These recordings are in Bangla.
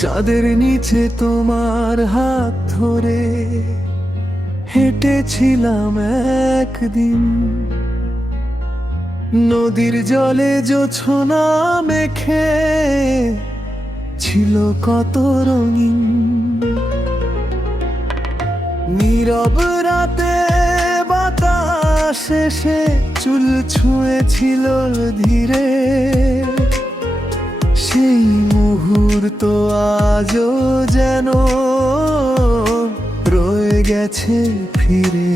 চাঁদের নিচে তোমার হাত ধরে হেঁটেছিলাম একদিন, নদীর জলে জোছনা মেখে ছিল কত রঙিন। নীরব রাতে বাতাস এসে চুল ছুঁয়েছিল ধীরে, সেই মুহূর্ত আজও যেন রয়ে গেছে ফিরে।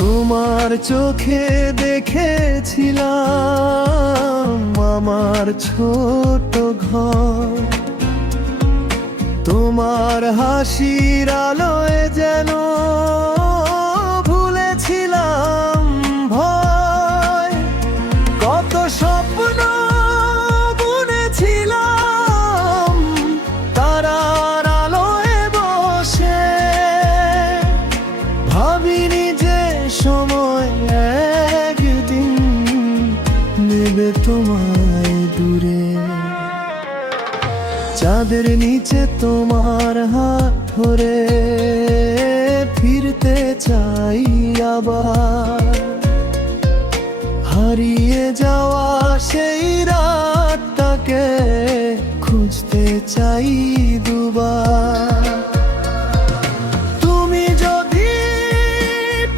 তোমার চোখে দেখেছিলাম আমার ছোট ঘর, তোমার হাসির আলোয় যেন ভুলেছিলাম ভয়। কত স্বপ্ন বুনেছিলাম তারার আলোয় বসে, ভাবিনি যে সময় একদিন নেবে তোমায় দূরে। চাঁদের নিচে তোমার হাত ধরে ফিরতে চাই আবার, হারিয়ে যাওয়া সেই রাতটাকে খুঁজতে চাই দুবার। তুমি যদি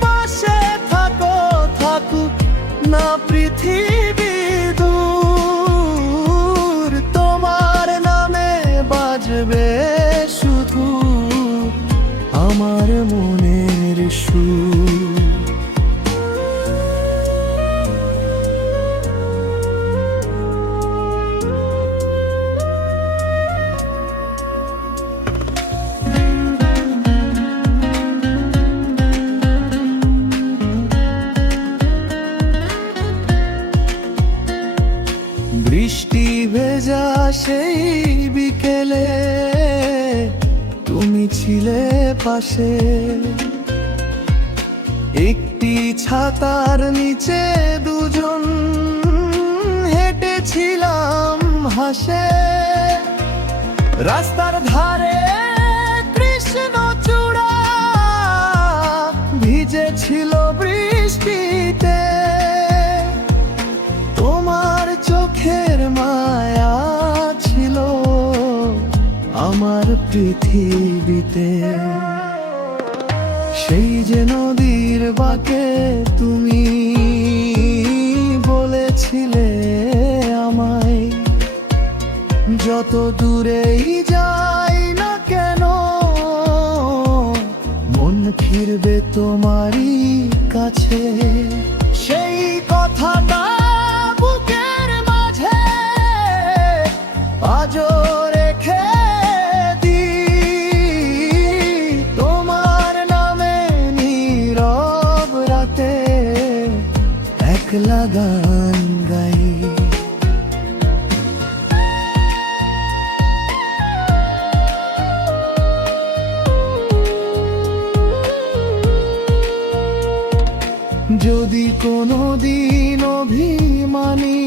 পাশে থাকো, থাকুক না পৃথিবী দূর, তোমার নামে বাজবে শুধু আমার মনের সুর। বৃষ্টি ভেজা সেই বিকেলে তুমি ছিলে পাশে, একটি ছাতার নিচে দুজন হেঁটেছিলাম হাসে। রাস্তার ধারে কৃষ্ণচূড়া ভিজেছিল বৃষ্টিতে, তোমার চোখের মায়া ছিল আমার পৃথিবীতে। সেই যে নদীর বাঁকে তুমি বলেছিলে আমায়, যত দূরেই যাই না কেন মন ফিরবে তোমারই কাছে। সেই কথাটা বুকের মাঝে আজও রেখে দিই, তোমার নামে নীরব রাতে একলা গান গাই। যদি কোনো দিন অভিমানী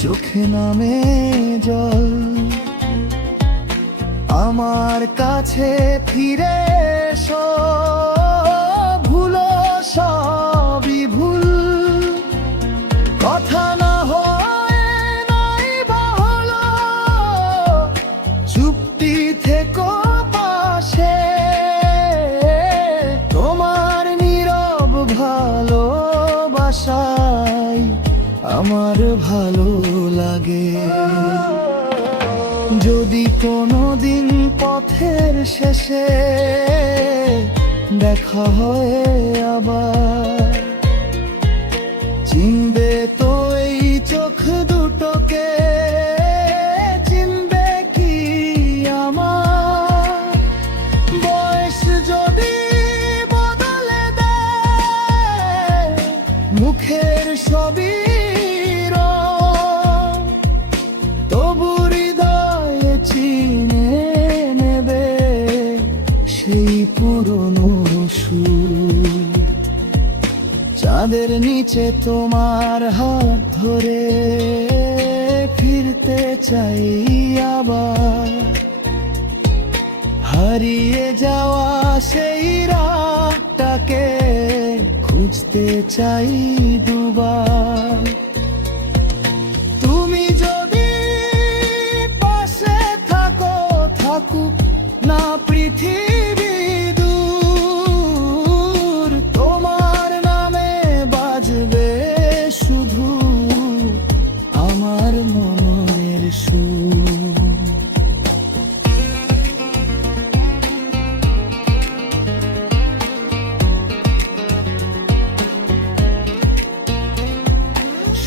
চোখে নামে জল, আমার কাছে ফিরে এসো, ভুলো সবই ভুল। কথা না হয় নাই বা হলো, চুপটি থেকো পাশে। তোমার নীরব ভালোবাসায় আমার ভালো লাগে। যদি কোনো দিন পথের শেষে দেখা হয় আবার, চিনবে তো এই চোখ দুটোকে, চিনবে কি আমার বয়স যদি বদলে দেয় মুখের ছবি, তবু হৃদয়ে চিনে নেবে সেই চাঁদের নিচে তোমার হাত ধরে ফিরতে চাই আবার, হারিয়ে যাওয়া সেই রাতটাকে খুঁজতে চাই দুবার। তুমি যদি পাশে থাকো, থাকুক না পৃথিবী দূর, তোমার নামে বাজবে শুধু আমার মনের সুর।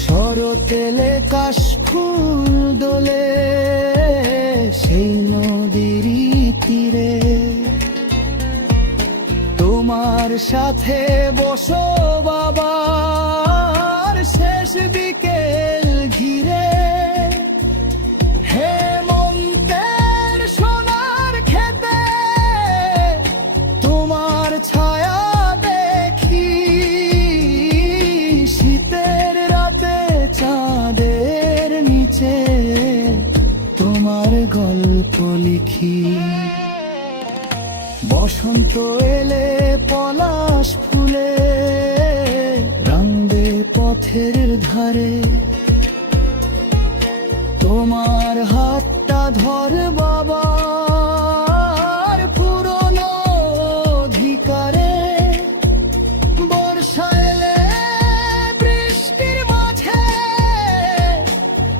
শরতেলে কাশফুল দোলে সেই নদীর তীরে, তোমার সাথে বসো বাবার শেষ বিকেল ঘিরে। হেমন্তের সোনার খেতে তোমার ছায়া দেখি, শীতের রাতে চাঁদের নিচে তোমার গল্প লিখি। বসন্ত এলে পলাশ ফুলে রাঙবে পথের ধারে, তোমার হাতটা ধর বাবার পুরনো অধিকারে। বর্ষা এলে বৃষ্টির মাঝে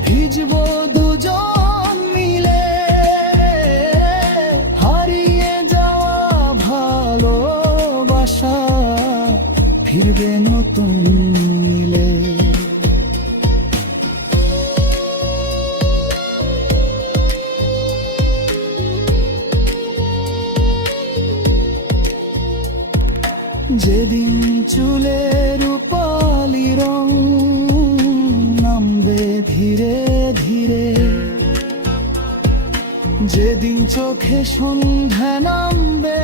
ভিজবো দুজন মিলে, হারিয়ে যাওয়া ভালোবাসা ফিরবে নতুন মিলে। যেদিন চুলে রূপালি রং নামবে ধীরে ধীরে, যেদিন চোখে সন্ধ্যা নামবে